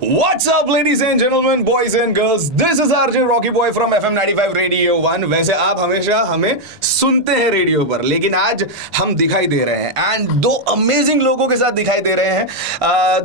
What's up, ladies and gentlemen, boys and girls? This is RJ Rocky Boy from FM 95 Radio 1. वैसे आप हमेशा हमें सुनते हैं रेडियो पर, लेकिन आज हम दिखाई दे रहे हैं एंड दो अमेजिंग लोगों के साथ दिखाई दे रहे हैं।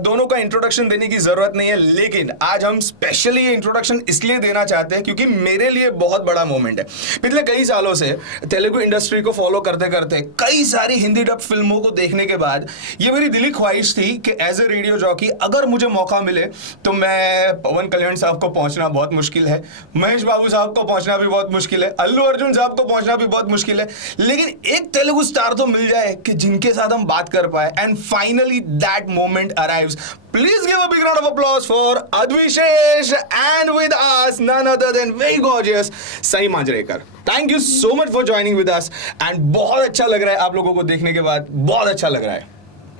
दोनों का इंट्रोडक्शन देने की जरूरत नहीं है, लेकिन आज हम स्पेशली इंट्रोडक्शन इसलिए देना चाहते हैं क्योंकि मेरे लिए बहुत बड़ा मोमेंट है। पिछले कई सालों से तेलुगु इंडस्ट्री को फॉलो करते करते कई सारी हिंदी डब फिल्मों को देखने के बाद ये मेरी दिली ख्वाहिश थी कि एज ए रेडियो जॉकी अगर मुझे मौका मिले तो मैं पवन कल्याण साहब को पहुंचना बहुत मुश्किल है, महेश बाबू साहब को पहुंचना भी बहुत मुश्किल है, अल्लू अर्जुन साहब को पहुंचना भी बहुत मुश्किल है, लेकिन एक तेलुगु स्टार तो मिल जाए कि जिनके साथ हम बात कर पाए। And finally that moment arrives. Please give a big round of applause for Advishesh and with us none other than very gorgeous Sai Manjrekar. Thank you so much for joining with us and बहुत अच्छा लग रहा है आप लोगों को देखने के बाद, बहुत अच्छा लग रहा है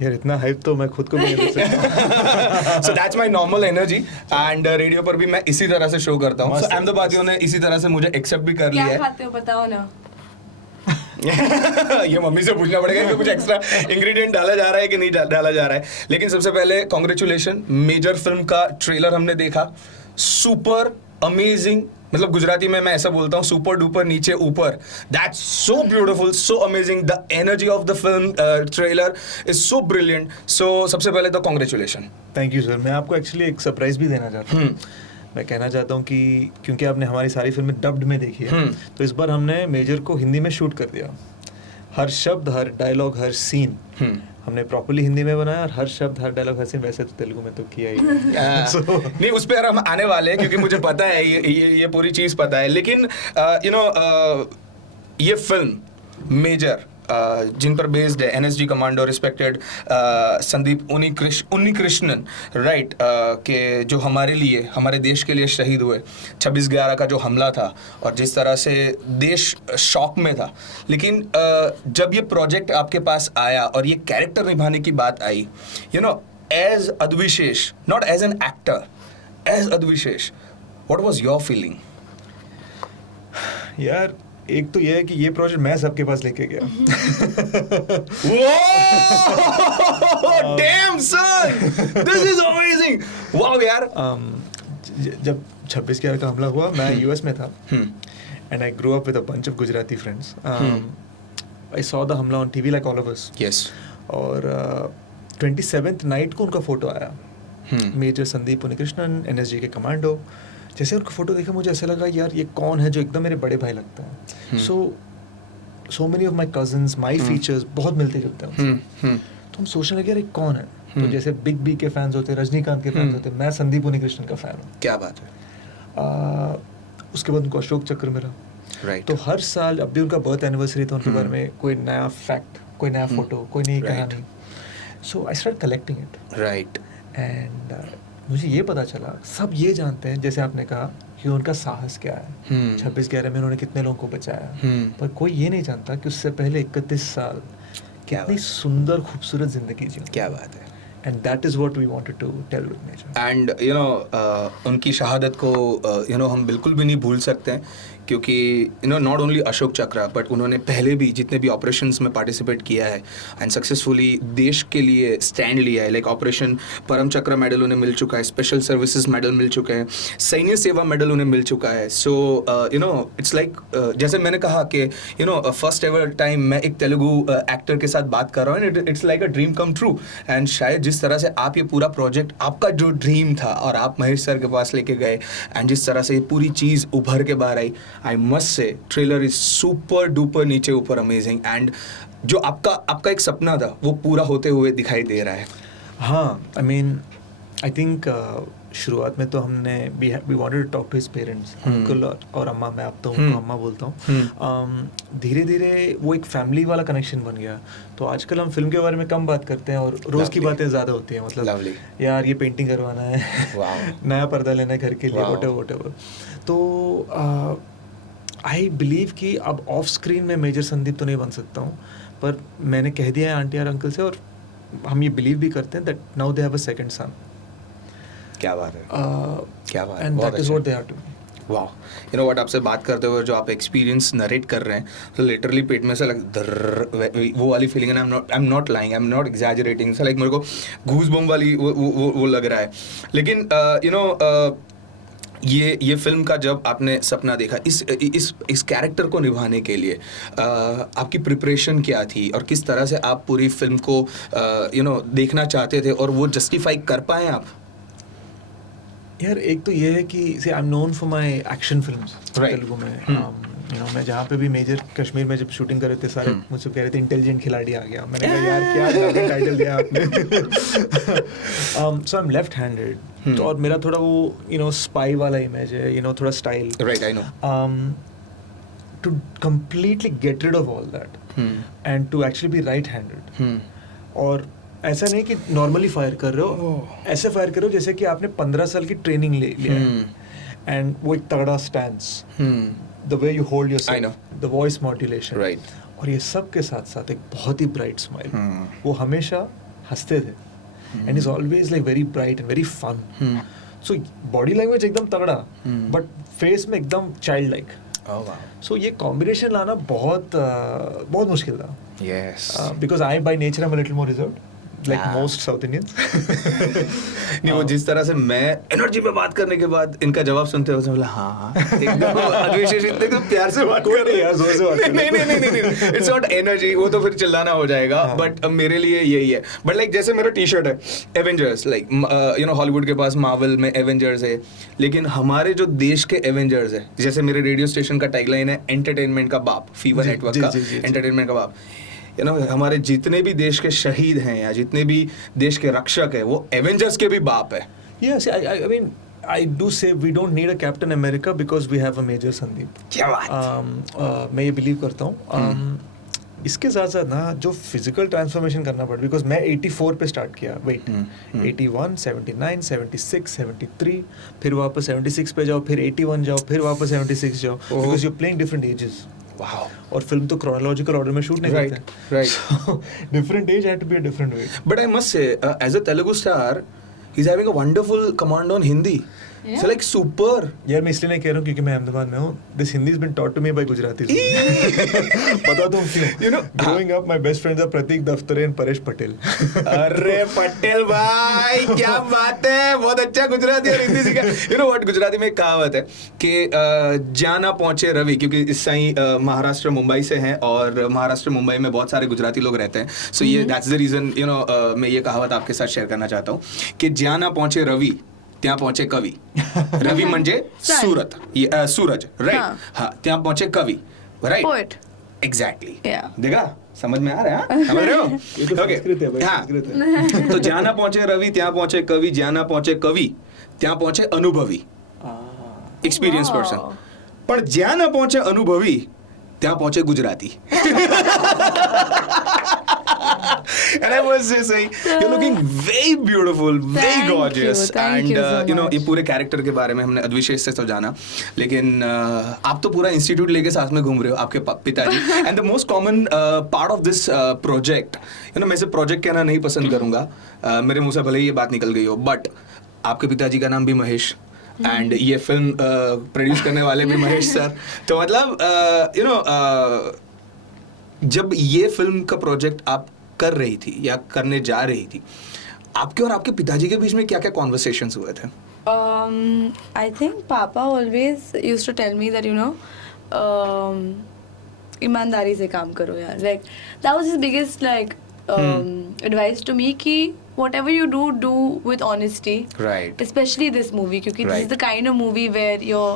यार। इतना हाइप तो मैं खुद को भी नहीं दे सकता। So that's my normal energy and radio पर भी मैं इसी तरह से शो करता हूँ। So अहमदाबादियों ने इसी तरह से मुझे एक्सेप्ट भी कर लिया है। क्या खाते हो बताओ ना। ये मम्मी से पूछना पड़ेगा कि कुछ एक्स्ट्रा इंग्रेडिएंट डाला जा रहा है कि नहीं डाला जा रहा है। लेकिन सबसे पहले कॉन्ग्रेचुलेशन, मेजर फिल्म का ट्रेलर हमने देखा, सुपर अमेजिंग, मतलब गुजराती में मैं ऐसा बोलता हूँ सुपर डुपर नीचे ऊपर। That's so beautiful, so amazing, the energy of the film trailer is so brilliant. So सबसे पहले तो कॉन्ग्रेचुलेशन। Thank you sir. मैं आपको एक्चुअली एक सरप्राइज भी देना चाहता हूँ। मैं कहना चाहता हूँ कि क्योंकि आपने हमारी सारी फिल्में डब्ड में देखी है, तो इस बार हमने मेजर को हिंदी में शूट कर दिया। हर शब्द, हर डायलॉग, हर सीन हमने प्रॉपर्ली हिंदी में बनाया और हर शब्द, हर डायलॉग, हर सीन वैसे तो तेलुगु में तो किया ही नहीं, उस पर हम आने वाले हैं क्योंकि मुझे पता है ये पूरी चीज़ पता है। लेकिन ये फिल्म मेजर जिन पर बेस्ड है, NSG commando respected Sandeep Unnikrishnan, right, के जो हमारे लिए, हमारे देश के लिए शहीद हुए 26/11 का जो हमला था और जिस तरह से देश शॉक में था। लेकिन जब ये प्रोजेक्ट आपके पास आया और ये कैरेक्टर निभाने की बात आई, as अद्विशेष, not as an actor, as अद्विशेष, what was your feeling? यार एक तो ये है कि ये प्रोजेक्ट मैं सबके पास लेके गया। Damn son, this is amazing. Wow यार। जब 26/11 का हमला हुआ, मैं यूएस में था and I grew up with a bunch of Gujarati friends. I saw the हमला on TV like all of us. Yes. और 27th नाइट को उनका फोटो आया, मेजर संदीप उन्नीकृष्णन, एनएसजी के कमांडो। जैसे उनका फोटो देखा मुझे ऐसा लगा यार ये कौन है जो एकदम मेरे बड़े भाई लगता है। So many of my cousins, my features बहुत मिलते जुलते हैं उनसे। तो हम सोचने लगे यार ये कौन है। तो जैसे बिग बी के फैंस होते, रजनीकांत के फैंस होते, मैं संदीप उन्नीकृष्णन का फैन हूँ। क्या बात है। उसके बाद उनको अशोक चक्र मिला। राइट। तो हर साल, अब भी उनका बर्थ एनिवर्सरी था, उनके बारे में कोई नया फैक्ट, कोई नया फोटो, कोई नई कहानी। So I start collecting it. Right. And मुझे ये पता चला, सब ये जानते हैं जैसे आपने कहा कि उनका साहस क्या है, 26/11 में उन्होंने कितने लोगों को बचाया, पर कोई ये नहीं जानता कि उससे पहले 31 साल कितनी सुंदर खूबसूरत जिंदगी जी। क्या बात है। And that is what we wanted to tell with Major. And उनकी शहादत को हम बिल्कुल भी नहीं भूल सकते हैं क्योंकि नॉट ओनली अशोक चक्र बट उन्होंने पहले भी जितने भी ऑपरेशंस में पार्टिसिपेट किया है एंड सक्सेसफुली देश के लिए स्टैंड लिया है। लाइक ऑपरेशन परम चक्र मेडल उन्हें मिल चुका है, स्पेशल सर्विसेज मेडल मिल चुके हैं, सैन्य सेवा मेडल उन्हें मिल चुका है। सो इट्स लाइक जैसे मैंने कहा कि फर्स्ट एवर टाइम मैं एक तेलुगु एक्टर के साथ बात कर रहा हूँ and it's like a dream come true. And शायद जिस तरह से आप ये पूरा प्रोजेक्ट, आपका जो ड्रीम था और आप महेश सर के पास लेके गए एंड जिस तरह से ये पूरी चीज़ उभर के बाहर आई, I must say trailer is super duper नीचे ऊपर अमेजिंग। एंड जो आपका एक सपना था वो पूरा होते हुए दिखाई दे रहा है। हाँ, आई मीन आई थिंक शुरुआत में तो हमने we wanted to talk to his parents, uncle और अम्मा। मैं अब तो उनको अम्मा बोलता हूँ। धीरे धीरे वो एक फैमिली वाला कनेक्शन बन गया। तो आजकल हम फिल्म के बारे में कम बात करते हैं और रोज़ की बातें ज़्यादा होती हैं। मतलब यार ये पेंटिंग करवाना है, नया पर्दा लेना है घर के लिए, whatever। तो आई बिलीव कि अब ऑफ स्क्रीन में मेजर संदीप तो नहीं बन सकता हूँ, पर मैंने कह दिया है आंटी और अंकल से, और हम ये बिलीव भी करते हैं that now they have a second son. क्या बात है। क्या बात है। And that is what they are to me. वाह, यू नो व्हाट, आपसे बात करते हुए जो आप एक्सपीरियंस नरेट कर रहे हैं, तो लिटरली पेट में से लाइक दर्र वो वाली फीलिंग है। I am not lying, I am not exaggerating, like मेरे को गूज बम वाली वो लग रहा है। लेकिन यू नो ये फिल्म का जब आपने सपना देखा इस कैरेक्टर को निभाने के लिए, आपकी प्रिपरेशन क्या थी और किस तरह से आप पूरी फिल्म को यू नो देखना चाहते थे और वो जस्टिफाई कर पाए आप? यार एक तो ये है कि say I am known for my action films Right. Telugu में। यू नो मैं जहाँ पे भी मेजर कश्मीर में जब शूटिंग कर रहे थे सारे मुझसे कह रहे थे इंटेलिजेंट खिलाड़ी आ गया। मैंने कहा यार क्या टाइटल दिया आपने। So I am left handed, तो और मेरा थोड़ा वो यू नो स्पाई वाला इमेज है, यू नो थोड़ा style, right, I know. To completely get rid of all that and to actually be right handed. और ऐसा नहीं कि नॉर्मली फायर कर रहे हो, ऐसे फायर कर रहे हो जैसे कि आपने 15 साल की ट्रेनिंग ले लिया है। एंड वो एक तगड़ा stance, the way you hold yourself, the voice modulation, right, और ये सब के साथ साथ एक बहुत ही ब्राइट स्माइल। वो हमेशा हंसते थे and is always like very bright and very fun. So body language एकदम तगड़ा, बट फेस में एकदम चाइल्ड लाइक। सो ये कॉम्बिनेशन लाना बहुत मुश्किल था। Yes, because I by nature I am a little more reserved like most South Indians. नहीं, वो जिस तरह से मैं एनर्जी में बात करने के बाद इनका जवाब सुनते हुए बोला हाँ एकदम अद्विशेष इतने एकदम प्यार से बात कर रहे हैं यार, जोर से बात कर रहे हैं। नहीं, इट्स नॉट एनर्जी, वो तो फिर चिल्लाना हो जाएगा, बट मेरे लिए यही है। बट लाइक जैसे मेरा टी शर्ट है Avengers, like you know Hollywood के पास मार्वल में एवेंजर्स है, लेकिन हमारे जो देश के एवेंजर्स है, जैसे मेरे रेडियो स्टेशन का टैगलाइन है एंटरटेनमेंट का बाप, फीवर नेटवर्क का एंटरटेनमेंट का बाप। यू नो हमारे जितने भी देश के शहीद हैं या जितने भी देश के रक्षक है, वो एवेंजर्स के भी बाप है। Yes, I mean, I do say we don't need a Captain America because we have a Major Sandeep. क्या बात। मैं ये बिलीव करता हूँ। इसके साथ साथ ना जो फिजिकल ट्रांसफॉर्मेशन करना पड़ा, बिकॉज मैं 84 पे स्टार्ट किया वेट, 81, 79, 76, 73, फिर वापस 76 पे जाओ, फिर 81 जाओ, फिर वापस 76 जाओ, because you playing different ages. Wow. और फिल्म तो क्रोनोलॉजिकल ऑर्डर में शूट नहीं करते हैं, right. Different age had to be a different weight. But I must say, as a Telugu star, he's having a wonderful command on Hindi. Yeah. So like super. यार मैं इसलिए नहीं कह रहा हूँ क्योंकि मैं अहमदाबाद में हूँ। This Hindi has been taught to me by Gujaratis. पता तो क्यों? You know, growing up, my best friends are Prateek दफ्तरे and Paresh Patel. अरे पटेल भाई क्या बात है, बहुत अच्छा गुजराती और हिंदी सीखा। You know what, गुजराती में एक कहावत है कि जाना पहुंचे रवि, क्योंकि इस साई महाराष्ट्र मुंबई से हैं और महाराष्ट्र मुंबई में बहुत सारे गुजराती लोग रहते हैं। सो ये that's the reason, you know मैं ये कहावत आपके साथ शेयर करना चाहता हूँ कि जाना पहुंचे रवि ત્યાં પહોંચે કવિ। રવિ म्हणजे सूरत, सूरज, राइट। हाँ, ત્યાં પહોંચે कवि, राइट, Poet. एग्जैक्टली। Yeah. देखा, समझ में आ रहा है? हाँ? समझ रहे हो? ये तो Okay. संस्कृत है भाई, हाँ। संस्कृत है। तो જ્યાં ના પહોંચે રવિ ત્યાં પહોંચે કવિ, જ્યાં ના પહોંચે કવિ ત્યાં પહોંચે અનુભવી, એક્સપિરિયન્સ Wow. પર્સન। પણ જ્યાં ના પહોંચે અનુભવી ત્યાં પહોંચે Gujarati. And I was just saying, you're looking very beautiful, very Thank you, gorgeous, thank and you so you know much. ये पूरे कैरेक्टर के बारे में हमने अद्विशेष से तो जाना, लेकिन आप तो पूरा इंस्टीट्यूट लेके साथ में घूम रहे हो, आपके पिताजी। And the most common part of this project, you know मैं इसे प्रोजेक्ट कहना नहीं पसंद करूंगा, मेरे मुंह से भले ही ये बात निकल गई हो, बट आपके पिताजी का नाम भी महेश, एंड ये फिल्म प्रोड्यूस करने वाले भी महेश सर। तो मतलब यू नो जब ये फिल्म का प्रोजेक्ट आप कर रही थी या करने जा रही थी, आपके और आपके पिताजी के बीच में क्या क्या कॉन्वर्सेशंस हुए थे? I think Papa always used to tell me that, you know, ईमानदारी से काम करो यार. Like that was his biggest like advice to me कि whatever you do with honesty. Right. Especially this movie क्योंकि this Right. is the kind of movie where your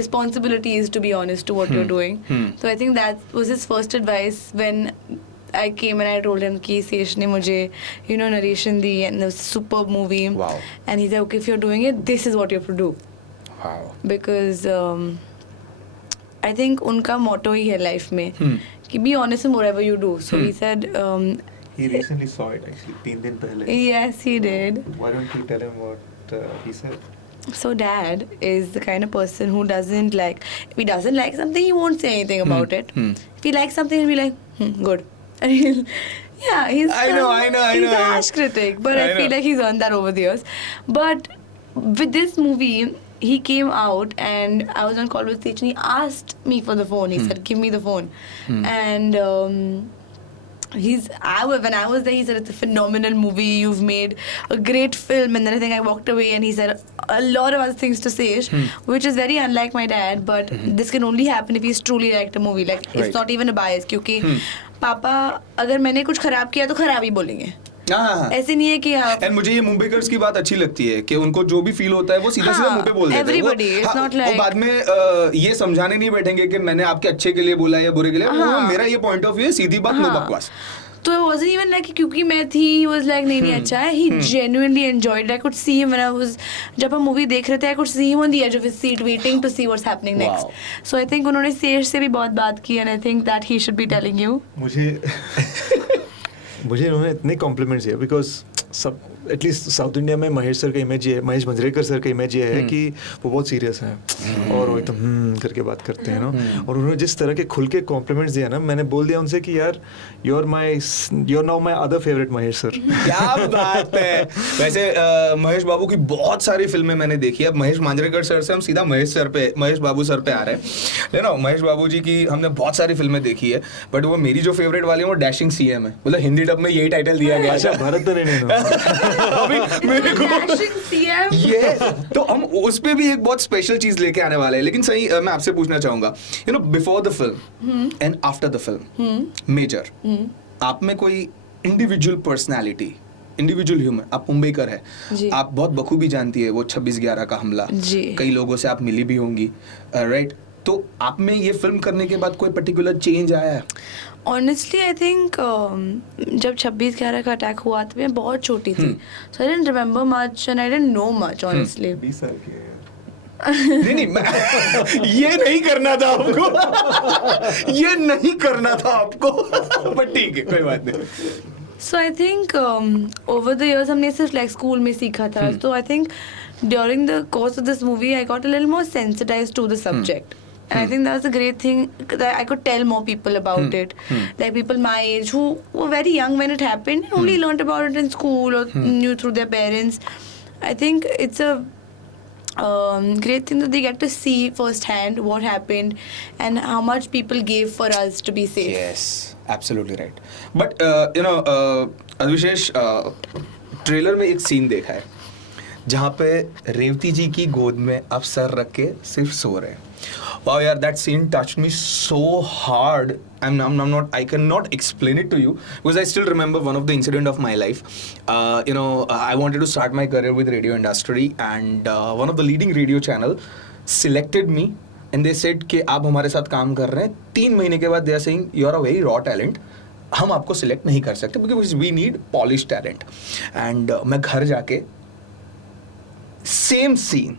responsibility is to be honest to what you're doing. So I think that was his first advice when I came and I told him कि sash ने मुझे you know narration the and it was a superb movie. Wow. And he said okay if you're doing it this is what you have to do. Wow. Because I think उनका motto ही है life में कि be honest in whatever you do. So he said He recently saw it actually 3 दिन पहले. yes he did. Why don't you tell him what he said? So dad is the kind of person who doesn't like if he doesn't like something he won't say anything about it. If he likes something he'll be like good. And he'll, yeah, he's I know. He's a harsh critic, but I feel like he's earned that over the years. But with this movie, he came out and I was on call with Stage and he asked me for the phone. He said, "Give me the phone." And when I was there, he said, "It's a phenomenal movie. You've made a great film." And then I think I walked away and he said a lot of other things to Sage, which is very unlike my dad. But this can only happen if he's truly liked a movie. Like Right. it's not even a bias. क्योंकि पापा अगर मैंने कुछ खराब किया तो खराब ही बोलेंगे. ऐसे नहीं है कि आप एंड मुझे ये मुंबईकर्स की बात अच्छी लगती है कि उनको जो भी फील होता है वो सीधा सीधा हाँ, मुंह पे बोल देते हैं. everybody, वो- it's हाँ, not like- वो बाद में ये समझाने नहीं बैठेंगे कि मैंने आपके अच्छे के लिए बोला या बुरे के लिए. वो मेरा ये पॉइंट ऑफ व्यू है, सीधी बात, नो बकवास. तो it wasn't even like क्योंकि मैं थी, he was like नहीं अच्छा है. He genuinely enjoyed it. I could see him when I was जब हम मूवी देख रहे थे, I could see him on the edge of his seat waiting to see what's happening next. Wow. So I think उन्होंने शेर से भी बहुत बात की and I think that he should be telling you. मुझे उन्होंने इतने कॉम्प्लीमेंट्स दिए बिकॉज सब एटलीस्ट साउथ इंडिया में महेश सर का इमेज ये है, महेश मंजरेकर सर का इमेज ये है कि वो बहुत सीरियस हैं और वो एकदम करके बात करते हैं ना. और उन्होंने जिस तरह के खुल के कॉम्प्लीमेंट्स दिया ना, मैंने बोल दिया उनसे कि यार you are now my other favourite Mahesh sir. क्या बात है. वैसे महेश बाबू की बहुत सारी फिल्में मैंने देखी है. अब महेश मांजरेकर सर से हम सीधा महेश बाबू सर पे आ रहे हैं. ना महेश बाबू जी की हमने बहुत सारी फिल्में देखी है, बट वो मेरी जो फेवरेट वाली है वो डैशिंग सीएम है. मतलब हिंदी डब में यही टाइटल दिया गया. अच्छा भरत अभी मेरे को Dashing CM. ये तो हम उस पे भी एक बहुत स्पेशल चीज लेके आने वाले हैं. लेकिन सही मैं आपसे पूछना चाहूंगा, you know before the film and after the film Major, आप में कोई इंडिविजुअल पर्सनालिटी, इंडिविजुअल ह्यूमन, आप मुंबईकर है, जी. आप बहुत बखूबी जानती है वो 26/11 का हमला, जी. कई लोगों से आप मिली भी होंगी, राइट? तो आप में ये फिल्म करने के बाद कोई पर्टिकुलर चेंज आया है? Honestly, I think जब 26/11 का अटैक हुआ तो मैं बहुत छोटी थी. So I didn't remember much and I didn't know much honestly. 20 साल की है. नहीं ये नहीं करना था आपको. ये नहीं करना था आपको. पर ठीक है, कोई बात नहीं. So I think over the years हमने सिर्फ like school में सीखा था. So I think during the course of this movie I got a little more sensitized to the subject. And I think that was a great thing that I could tell more people about it. Like people my age who were very young when it happened and only learnt about it in school or knew through their parents. I think it's a great thing that they get to see firsthand what happened and how much people gave for us to be safe. Yes, absolutely right. But you know, अविशेष trailer में एक scene देखा है जहाँ पे रेवती जी की गोद में आप सर रख के सिर्फ सो रहे हैं. Wow, yeah, that scene touched me so hard. I cannot explain it to you because I still remember one of the incident of my life. You know, I wanted to start my career with radio industry, and one of the leading radio channel selected me, and they said कि आप हमारे साथ काम कर रहे हैं. 3 महीने के बाद they are saying you are a very raw talent. हम आपको सिलेक्ट नहीं कर सकते because we need polished talent. And मैं घर जाके सेम सीन,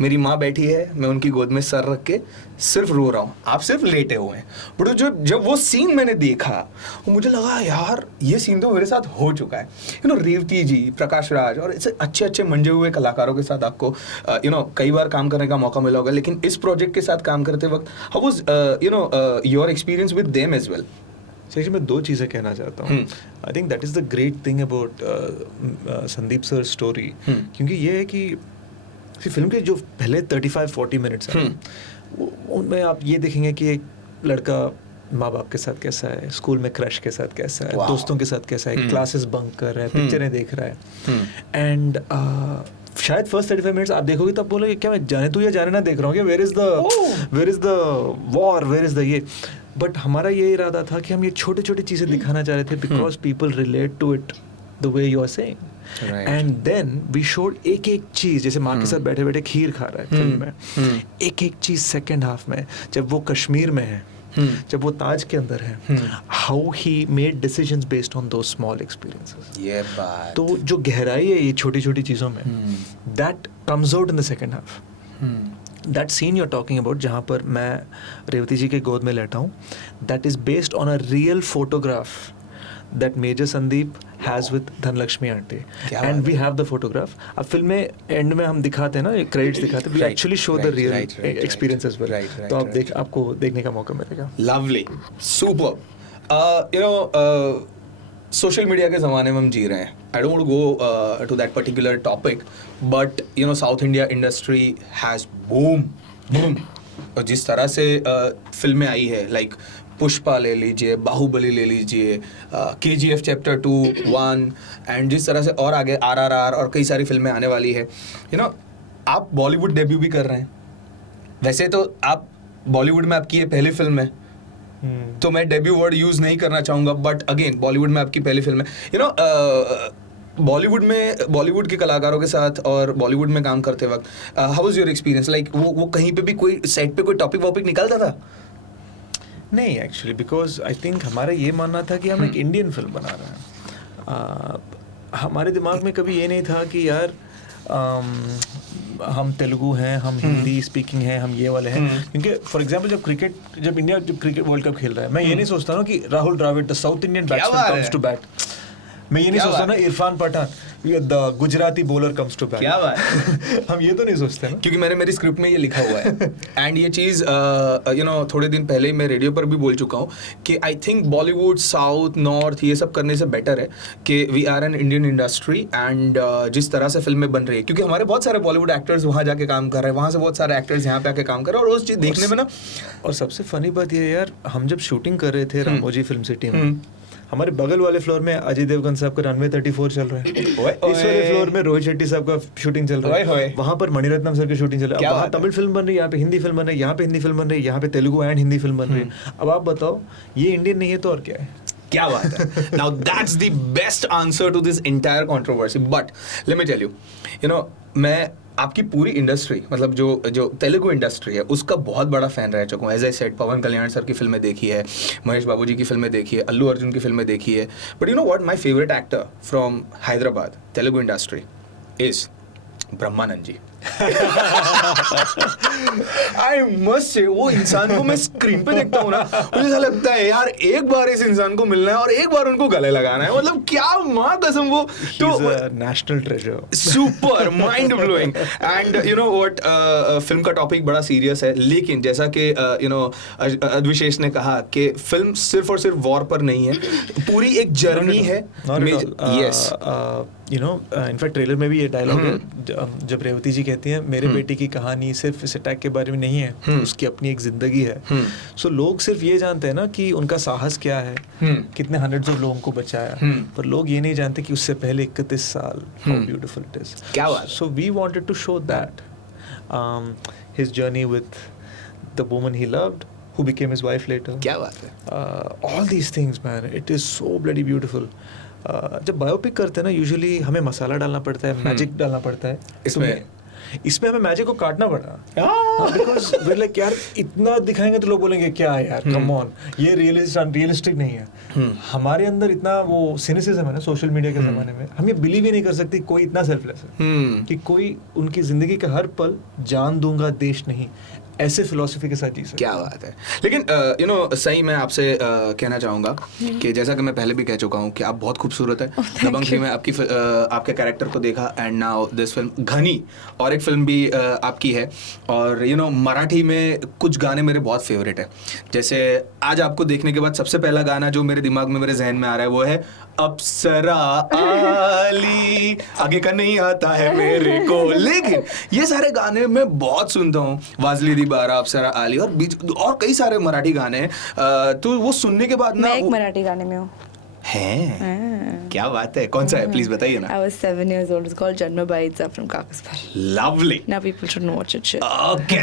मेरी माँ बैठी है, मैं उनकी गोद में सर रख के सिर्फ रो रहा हूँ, आप सिर्फ लेटे हुए हैं. बट जब वो सीन मैंने देखा, मुझे लगा यार ये सीन तो मेरे साथ हो चुका है. यू नो रेवती जी, प्रकाश राज और ऐसे अच्छे अच्छे मंजे हुए कलाकारों के साथ आपको यू नो कई बार काम करने का मौका मिला होगा. लेकिन इस प्रोजेक्ट के साथ काम करते वक्त how was you know your experience with them as well? Actually मैं 2 चीज़ें कहना चाहता हूँ. I think that is the great thing about Sandeep sir story, क्योंकि ये है कि फिल्म के जो पहले 35-40 मिनट्स हैं उनमें आप ये देखेंगे कि एक लड़का माँ बाप के साथ कैसा है, स्कूल में क्रश के साथ कैसा है, दोस्तों के साथ कैसा है, क्लासेस बंक कर रहा है, पिक्चरें देख रहा है. एंड शायद फर्स्ट 35 मिनट्स आप देखोगे तब बोलोगे क्या मैं जाने तू या जाने ना देख रहा हूँ क्या, where is the war, where is the ये. बट हमारा ये इरादा था कि हम ये छोटी छोटी चीज़ें दिखाना चाह रहे थे because people relate to it the way you are saying. And then we showed एक एक चीज़, जैसे माँ के साथ बैठे बैठे खीर खा रहा है फिल्म में, एक एक चीज़ सेकेंड हाफ में जब वो कश्मीर में है, जब वो ताज के अंदर है, how he made decisions based on दो स्मॉल एक्सपीरियंसेस. ये बात तो जो गहराई है ये छोटी छोटी चीज़ों में, that comes out in the second half. That scene you are talking about जहाँ पर मैं रेवती जी के गोद में लेटा हूँ, that is based on a real photograph that Major Sandeep has with Dhanlakshmi aunty, and we have the photograph. अब film में एंड में हम दिखाते हैं ना, क्रेडिट्स दिखाते हैं, we actually show the real experience as well. तो आप आपको देखने का मौका मिलेगा. Lovely, superb. You know, social media के ज़माने में हम जी रहे हैं. I don't go to that particular topic, but you know South India industry has boom. और जिस तरह से फिल्में आई है, लाइक पुष्पा ले लीजिए, बाहुबली ले लीजिए, KGF चैप्टर 2, 1, एंड जिस तरह से और आगे RRR और कई सारी फिल्में आने वाली है. यू नो आप बॉलीवुड डेब्यू भी कर रहे हैं. वैसे तो आप बॉलीवुड में आपकी ये पहली फिल्म है, तो मैं डेब्यू वर्ड यूज़ नहीं करना चाहूँगा, बट अगेन बॉलीवुड में आपकी पहली फिल्म है. यू नो बॉलीवुड के कलाकारों के साथ और बॉलीवुड में काम करते वक्त how was your experience? Like वो कहीं पे भी कोई सेट पे कोई टॉपिक वॉपिक निकलता था? नहीं, एक्चुअली बिकॉज आई थिंक हमारा ये मानना था कि हम एक इंडियन फिल्म बना रहे हैं. हमारे दिमाग में कभी ये नहीं था कि यार हम तेलुगु हैं, हम हिंदी स्पीकिंग हैं, हम ये वाले हैं. क्योंकि फॉर एग्जांपल जब इंडिया क्रिकेट वर्ल्ड कप खेल रहा है, मैं ये नहीं सोचता ना कि Rahul Dravid the South Indian batsman comes to bat. मैं ये नहीं सोचता ना Irfan Pathan the Gujarati bowler comes to bat. क्या बात है. हम ये तो नहीं सोचते ना, क्योंकि मैंने मेरी स्क्रिप्ट में ये लिखा हुआ है. एंड ये चीज़ यू नो थोड़े दिन पहले ही मैं रेडियो पर भी बोल चुका हूँ कि I think Bollywood, South, North ये सब करने से बेटर है कि we are an Indian industry. And जिस तरह से फिल्में बन रही है, क्योंकि हमारे बहुत सारे बॉलीवुड एक्टर्स वहाँ जाके काम कर रहे हैं, वहाँ से बहुत सारे एक्टर्स यहाँ पे आके काम कर रहे हैं, और उस चीज़ देखने में ना. और सबसे फनी बात ये यार, हम जब शूटिंग कर रहे थे रामोजी फिल्म सिटी में, हमारे बगल वाले फ्लोर में अजय देवगन साहब का रनवे 34 चल रहा है. इस वाले फ्लोर में रोहित शेट्टी साहब का शूटिंग चल रहा है. वहाँ पर मणिरत्नम सर की शूटिंग चल रही है. वहाँ तमिल फिल्म बन रही है, यहाँ पे हिंदी फिल्म बन रही है, यहाँ पे हिंदी फिल्म बन रही है, यहाँ पे तेलुगु एंड हिंदी फिल्म बन रही है. अब आप बताओ, ये इंडियन नहीं है तो और क्या है? क्या बात है. Now that's the best answer to this entire controversy. But let me tell you know मैं आपकी पूरी इंडस्ट्री, मतलब जो तेलुगु इंडस्ट्री है, उसका बहुत बड़ा फैन रह चुका हूँ. As I said, Pawan Kalyan sir की फिल्में देखी है, महेश बाबू जी की फिल्में देखी है, अल्लू अर्जुन की फिल्में देखी है. But you know what, my favourite actor from Hyderabad Telugu industry is Brahmanand ji. I must say, वो इंसान को मैं स्क्रीन पे देखता हूँ ना, मुझे ऐसा लगता है यार एक बार इस इंसान को मिलना है और एक बार उनको गले लगाना है. मतलब क्या माँ कसम, वो तो national treasure, super mind blowing. And you know what, film का टॉपिक बड़ा सीरियस है, लेकिन जैसा कि यू नो अद्विशेष ने कहा कि फिल्म सिर्फ और सिर्फ वॉर पर नहीं है, पूरी एक जर्नी है. Yes, you know in fact trailer में भी ये डायलॉग है जब रेवती जी कहती हैं, मेरे बेटे की कहानी सिर्फ इस अटैक के बारे में नहीं है, उसकी अपनी एक जिंदगी है. सो लोग सिर्फ ये जानते हैं ना कि उनका साहस क्या है, कितने हंड्रेड्स ऑफ लोगों को बचाया, पर लोग ये नहीं जानते कि उससे पहले 31 साल, हाउ ब्यूटीफुल इट इज. क्या बात. So we wanted to show that his journey with the woman he loved, who became his wife later. क्या बात है. All these things, man, it is so bloody beautiful. जब biopic करते हैं ना, usually हमें मसाला डालना पड़ता है, मैजिक डालना पड़ता है. इसमें हमें मैजिक को काटना पड़ा, बिकॉज वे लाइक यार इतना दिखाएंगे तो लोग बोलेंगे क्या है यार, कम ऑन, ये रियलिस्टिक नहीं है. हमारे अंदर इतना वो सिनिसिज्म है ना सोशल मीडिया के जमाने में, हम ये बिलीव ही नहीं कर सकते कोई इतना सेल्फलेस है कि कोई उनकी जिंदगी का हर पल जान दूंगा देश नहीं, ऐसे फिलॉसफी के साथ जी सकते. क्या बात है. लेकिन यू नो सही मैं आपसे कहना चाहूँगा कि जैसा कि मैं पहले भी कह चुका हूँ कि आप बहुत खूबसूरत है. दबंग 3 में आपके कैरेक्टर को देखा, एंड नाउ दिस फिल्म घनी, और एक फिल्म भी आपकी है. और यू नो मराठी में कुछ गाने मेरे बहुत फेवरेट है. जैसे आज आपको देखने के बाद सबसे पहला गाना जो मेरे दिमाग में, मेरे जहन में आ रहा है वो है अप्सरा आली, आगे का नहीं आता है मेरे को. लेकिन ये सारे गाने मैं बहुत सुनता हूँ, वाजली दी बारा, अप्सरा आली, और कई सारे मराठी गाने हैं. तो वो सुनने के बाद ना, मैं एक मराठी गाने में हूँ. हैं? क्या बात है. कौन सा है, प्लीज बताइए ना. I was 7 years old. It's called Janmabaitsa from Kakasbar. Lovely. Now people should know watch it. Shit. Okay.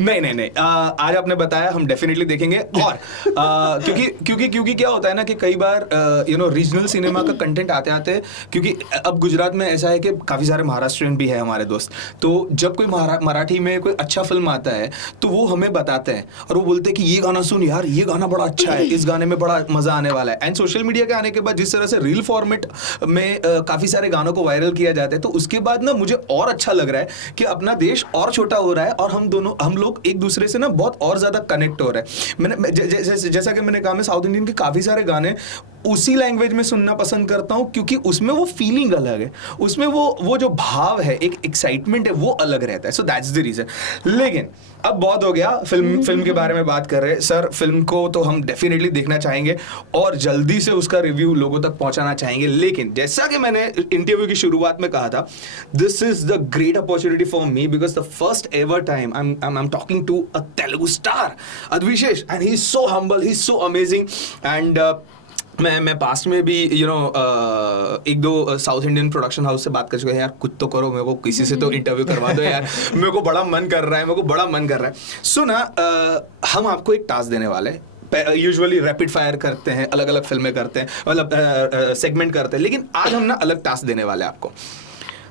नहीं. आज आपने बताया, हम डेफिनेटली देखेंगे. और क्योंकि क्या होता है ना कि कई बार यू नो रीजनल सिनेमा का कंटेंट आते क्योंकि अब गुजरात में ऐसा है कि काफ़ी सारे महाराष्ट्रियन भी है हमारे दोस्त, तो जब कोई मराठी में कोई अच्छा फिल्म आता है तो वो हमें बताते हैं और वो बोलते हैं कि ये गाना सुन यार, ये गाना बड़ा अच्छा है, इस गाने में बड़ा मजा आने वाला है. एंड सोशल मीडिया के आने के बाद जिस तरह से रील फॉर्मेट में काफ़ी सारे गानों को वायरल किया जाता है, तो उसके बाद ना मुझे और अच्छा लग रहा है कि अपना देश और छोटा हो रहा है और हम लोग एक दूसरे से ना बहुत और ज़्यादा कनेक्ट हो रहे हैं. जैसा कि मैंने कहा, मैं साउथ इंडियन के काफ़ी सारे गाने उसी लैंग्वेज में सुनना पसंद करता हूँ क्योंकि उसमें वो फीलिंग अलग है, उसमें वो जो भाव है, एक एक्साइटमेंट है, वो अलग रहता है. So that's the reason. लेकिन अब बहुत हो गया, फिल्म के बारे में बात कर रहे हैं सर. फिल्म को तो हम डेफिनेटली देखना चाहेंगे और जल्दी से उसका रिव्यू लोगों तक पहुंचाना चाहेंगे. लेकिन जैसा कि मैंने इंटरव्यू की शुरुआत में कहा था, this is the great opportunity for me because the first ever time I am talking to a Telugu star अद्विशेष, and he is so humble, he is so amazing. And मैं पास्ट में भी एक दो साउथ इंडियन प्रोडक्शन हाउस से बात कर चुका है, यार कुछ तो करो, मेरे को किसी से तो इंटरव्यू करवा दो यार, मेरे को बड़ा मन कर रहा है. सो ना हम आपको एक टास्क देने वाले हैं. यूजुअली रैपिड फायर करते हैं, अलग अलग फिल्में करते हैं, मतलब सेगमेंट करते हैं, लेकिन आज हम ना अलग टास्क देने वाले हैं आपको.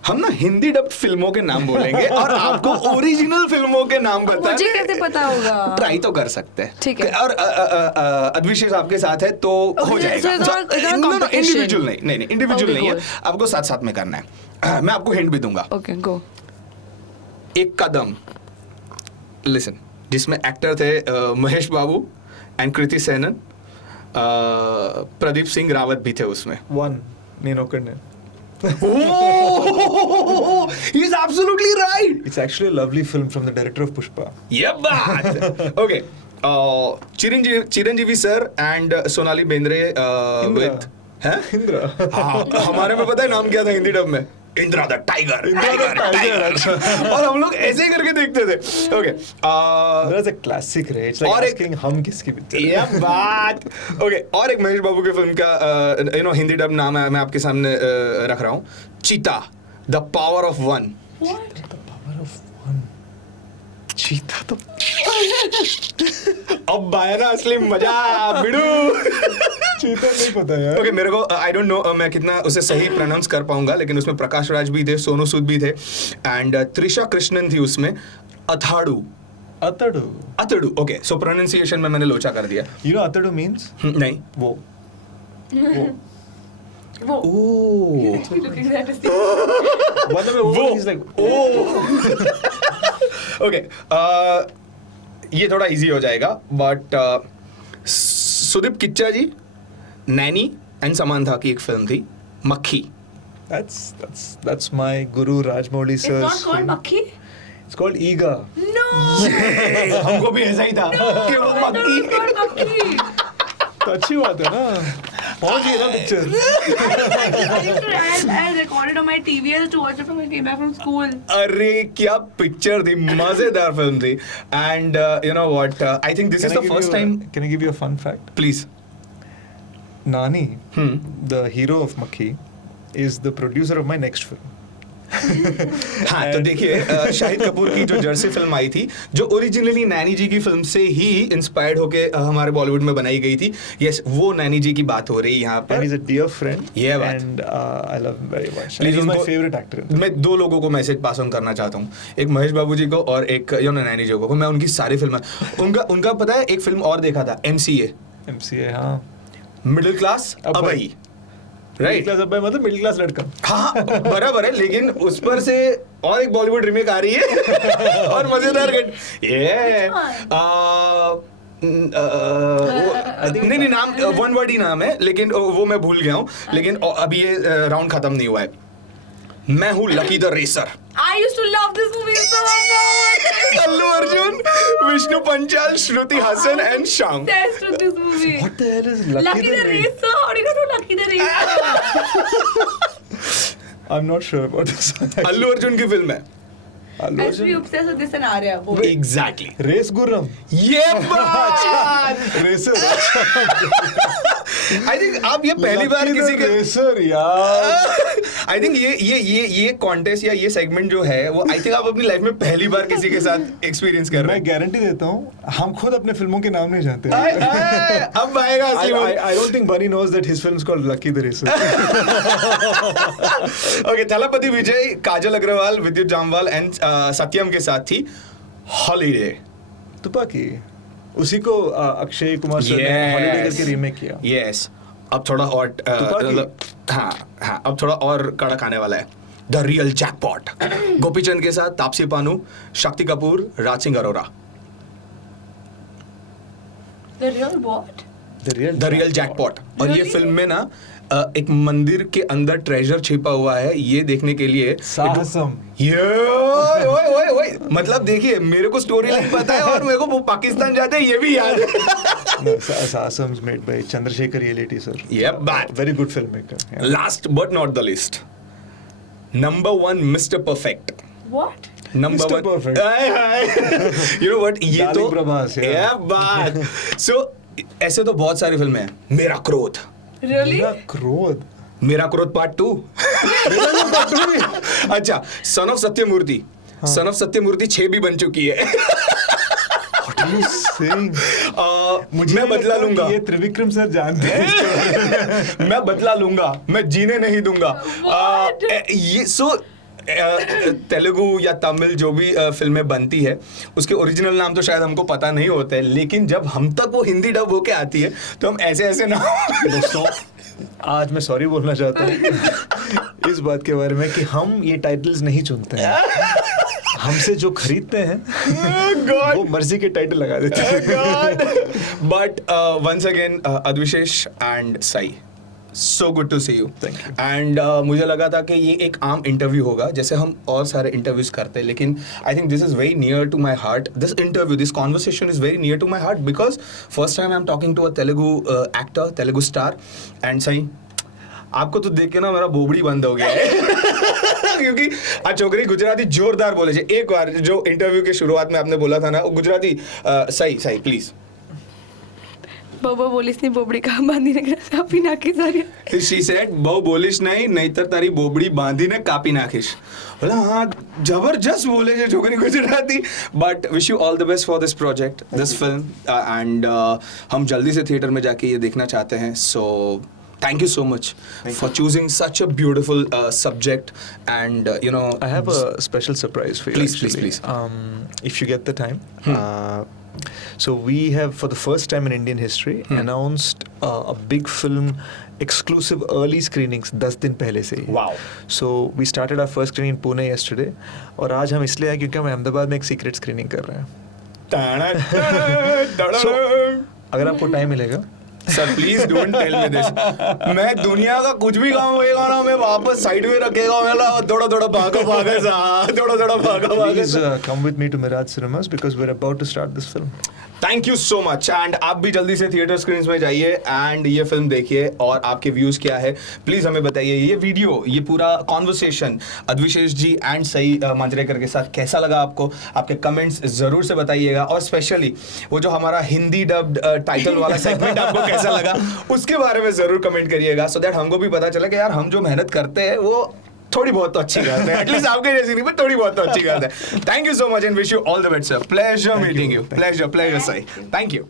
हम ना हिंदी डब फिल्मों के नाम बोलेंगे और आपको ओरिजिनल फिल्मों के नाम बताएं. मुझे कैसे पता होगा? ट्राई तो कर सकते हैं. ठीक है. और अद्विशेष आपके साथ है तो हो जाएगा. इंडिविजुअल नहीं, इंडिविजुअल नहीं है, आपको साथ साथ में करना है. मैं आपको हिंट भी दूंगा. Okay, go. एक कदम, लिसन, जिसमें एक्टर थे महेश बाबू एंड कृति सेनन, प्रदीप सिंह रावत भी थे उसमें. वन नीनो कर्नल. Oh, he's absolutely right. It's actually a lovely film from the director of Pushpa. Yeah, but okay. Chiranjeevi sir and Sonali Bendre with Indira. हमारे में पता है नाम क्या था हिंदी डब में? Indira the tiger. और हम लोग ऐसे ही करके देखते थे. Okay, That's a classic, right? It's like और asking हम किसकी पिक्चर. ये बात. ओके, और एक महेश बाबू की फिल्म का हिंदी डब नाम है, मैं आपके सामने रख रहा हूँ. चीता, the power of one. What? The power of one. चीता तो. अब आया ना असली मजा बिडू. चीता नहीं पता यार. ओके, मेरे को आई डोंट नो मैं कितना उसे सही प्रोनाउंस कर पाऊंगा, लेकिन उसमें प्रकाश राज भी थे, सोनू सूद भी थे, एंड त्रिशा कृष्णन थी उसमें. अथाड़ू. अतड़ू. ओके, सो प्रोनाउंसिएशन में मैंने लोचा कर दिया. You know अतड़ू means? नहीं. वो. ओह, मतलब वो is like ओके, ये थोड़ा इजी हो जाएगा, बट सुदीप किच्चा जी, नैनी एंड समांथा की एक फिल्म थी मक्खी. That's my guru Rajmouli It's sir's not called film. Makhi? It's called Eega. No. हमको भी ऐसा ही था कि वो It's मक्खी. called Makhi. तो अच्छी बात है ना. पहुंच गई ना picture. I recorded on my TV. I used to watch it when I came back from school. अरे क्या पिक्चर थी, मजेदार फिल्म थी. And you know what, I think this is the first time. Can I give you a fun fact? Please. Nani, the hero of Makhi, is the producer of my next film. हाँ, तो देखिए शाहिद कपूर की जो Jersey film आई थी, जो originally Naini जी की film से ही inspired होके हमारे बॉलीवुड में बनाई गई थी. यस, वो नैनी जी की बात हो रही है यहाँ And पर. he's a dear friend. ये बात. And I love him very much. Please And he's my उनको- favorite actor. in मैं दो लोगों को मैसेज पास ऑन करना चाहता हूँ, एक महेश बाबू जी को और एक नैनी जी को. मैं उनकी सारी फिल्में, उनका पता है, एक फिल्म और देखा था, MCA, MCA, हाँ. मिडिल क्लास अबई, मिडिल राइट? क्लास अब्बाई मतलब मिडिल क्लास लड़का. हाँ, बराबर है, लेकिन उस पर से और एक बॉलीवुड रीमेक आ रही है और मजेदार गेट. ये नहीं, नाम वन वर्ड ही नाम है, लेकिन वो मैं भूल गया हूँ. लेकिन अभी ये राउंड खत्म नहीं हुआ है. मैं हूँ Lucky the racer. I used to love this movie so much. Allu Arjun, Vishnu Panchal, Shruti Haasan and Sham. Obsessed with this movie. What the hell is Lucky the Racer? How do you know Lucky the Racer? I'm not sure about this. Allu Arjun की film है. Allu I used to be Arjun. obsessed with this and Arya. both. Exactly. Race Gurram. ये बात. Racer. I think आप ये पहली बार Lucky the किसी के, Racer यार. आई थिंक ये कॉन्टेस्ट या ये सेगमेंट जो है वो आई थिंक आप अपनी लाइफ में पहली बार किसी के साथ एक्सपीरियंस कर रहे मैं हैं. गारंटी देता हूँ, हम खुद अपने फिल्मों के नाम नहीं जानते. अब आएगा असली I don't think Bunny knows that his film is called Lucky the Racer. Okay, Thalapathy Vijay, Kajal Aggarwal, Vidyut Jammwal and सत्यम के साथ थी हॉलीडे. तुपाकी. उसी को अक्षय कुमार सर ने हॉलीडे करके रीमेक किया. यस. अब थोड़ा और मतलब हाँ, अब थोड़ा और कड़क आने वाला है. द रियल जैकपॉट, गोपीचंद के साथ Taapsee Pannu, Shakti Kapoor, Raj Singh Arora. The real what? The real jackpot. और ये Really? फिल्म में ना एक मंदिर के अंदर ट्रेजर छिपा हुआ है, ये देखने के लिए साहसम। ये ओए मतलब देखिए, मेरे को स्टोरी लाइन पता है और मेरे को वो पाकिस्तान जाते हैं ये भी याद है। No, Sahasam is made by Chandrasekhar Yeleti, sir. Yeah, but Very good filmmaker. Yeah. last but not the least, number one, Mr. Perfect. What? Number Mr. one. Perfect. You know what? ये Darling तो Prabhas, yeah. Yeah, but so ऐसे तो बहुत सारी फिल्में हैं। मेरा क्रोध, Really? मेरा क्रोध। मेरा क्रोध पार्ट 2। अच्छा, son of Sathyamurthy, son of Sathyamurthy 6 भी बन चुकी है। What are you saying? मुझे मैं बदला लगता है लूंगा। कि ये त्रिविक्रम सर जानते हैं। मैं बदला लूंगा, मैं जीने नहीं दूंगा। ये तेलुगु या तमिल जो भी फिल्में बनती है उसके ओरिजिनल नाम तो शायद हमको पता नहीं होते हैं, लेकिन जब हम तक वो हिंदी डब होके आती है तो हम ऐसे ऐसे नाम दोस्तों, आज मैं सॉरी बोलना चाहता हूँ इस बात के बारे में कि हम ये टाइटल्स नहीं चुनते हैं। हमसे जो खरीदते हैं वो मर्जी के टाइटल लगा देते हैं। But once again अद्विशेष and Sai, so good to C you. Thank you. And मुझे लगा था कि ये एक आम इंटरव्यू होगा जैसे हम और सारे इंटरव्यूज करते हैं, लेकिन I think this is very near to my heart. This interview, this conversation is very near to my heart because first time I am talking to a Telugu actor, Telugu star. And सही, आपको तो देख के ना मेरा बोबड़ी बंद हो गया है क्योंकि आ छोकरी गुजराती जोरदार बोले छे। एक बार जो इंटरव्यू के शुरुआत में आपने बोला था ना, वो गुजराती सही प्लीज। बाबा बोलिस नहीं बोबड़ी कहाँ बांधी ने कापी नाखी सारी। She said, "બહુ બોલીશ નહીં, નહીતર તારી બોબડી બાંધીને કાપી નાખીશ." બોલા હા, જબરજસ્ત બોલે છે છોકરી Gujarati. But wish you all the best for this project, this film, and हम जल्दी से थिएटर में जाके ये देखना चाहते हैं। So thank you so much for choosing such a beautiful subject, and you know, I have a special surprise for you. Please, actually. please. If you get the time. So we have, for the first time in Indian history, announced a big film exclusive early screenings 10 दिन पहले से ही। Wow. So we started our first screening in Pune yesterday, और आज हम इसलिए आए क्योंकि हम अहमदाबाद में एक सीक्रेट स्क्रीनिंग कर रहे हैं। So, अगर आपको टाइम मिलेगा sir please don't tell me this. मैं दुनिया का कुछ भी काम होएगा ना, मैं वापस साइड में रखेगा, मैं थोड़ा भागा please come with me to Miraj Cinemas because we're about to start this film. Thank you so much. And आप भी जल्दी से थिएटर स्क्रीन्स में जाइए एंड ये फिल्म देखिए, और आपके व्यूज क्या है प्लीज हमें बताइए। ये वीडियो, ये पूरा कॉन्वर्सेशन अद्विशेष जी एंड सई मांजरेकर के साथ कैसा लगा आपको, आपके कमेंट्स जरूर से बताइएगा। और स्पेशली वो जो हमारा हिंदी डब्ड टाइटल वाला सेगमेंट आपको कैसा लगा उसके बारे में जरूर कमेंट करिएगा, सो दैट हमको भी पता चले कि यार हम जो मेहनत करते हैं वो थोड़ी बहुत तो अच्छी करते हैं, एटलीस्ट आपके जैसी नहीं, थोड़ी बहुत तो अच्छी करते हैं। Thank you so much and wish you all the best sir. Pleasure meeting you, pleasure सही, थैंक यू।